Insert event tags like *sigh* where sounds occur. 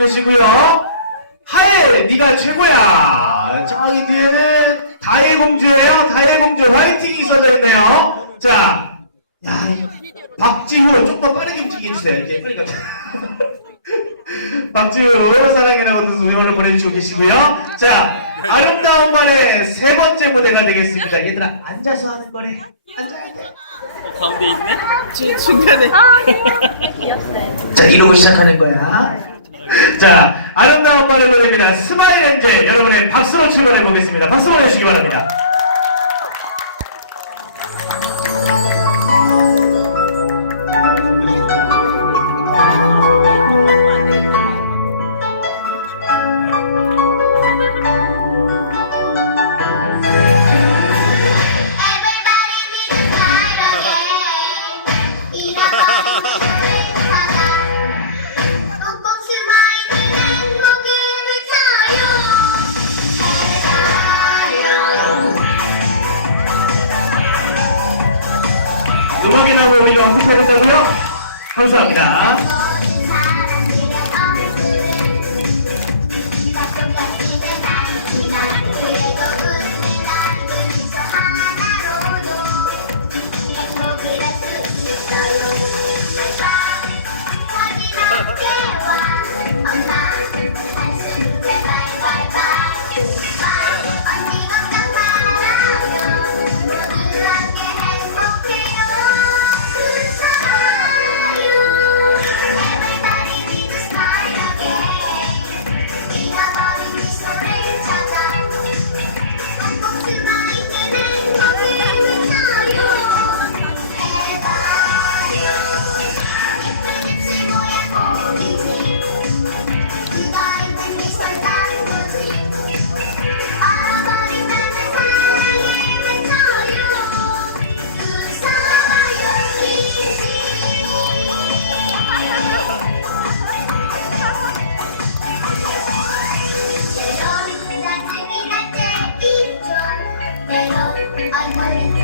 계시고요. 하예, 네가 최고야. 저기 뒤에는 다혜 공주예요. 다혜 공주 화이팅이 써져 있네요. 자, 야, 이 박지우 좀더 빠르게 움직여 주세요. 이렇게 빨리 가. *laughs* 박지우 사랑이라고 도 응원을 보내주시고 계시고요. 자, 아름다운 말의 세 번째 무대가 되겠습니다. 얘들아, 앉아서 하는 거래. 앉아야 돼. 가운데 있네? 중, 중간에. 귀엽어요. 자, 이러고 시작하는 거야. 자, 아름다운 말의 무대입니다. 스마일 엔젤 여러분의 박수로 출발해 보겠습니다. 박수 보내주시기 바랍니다. 우리 좀 함께 해주세요. 감사합니다. Bye.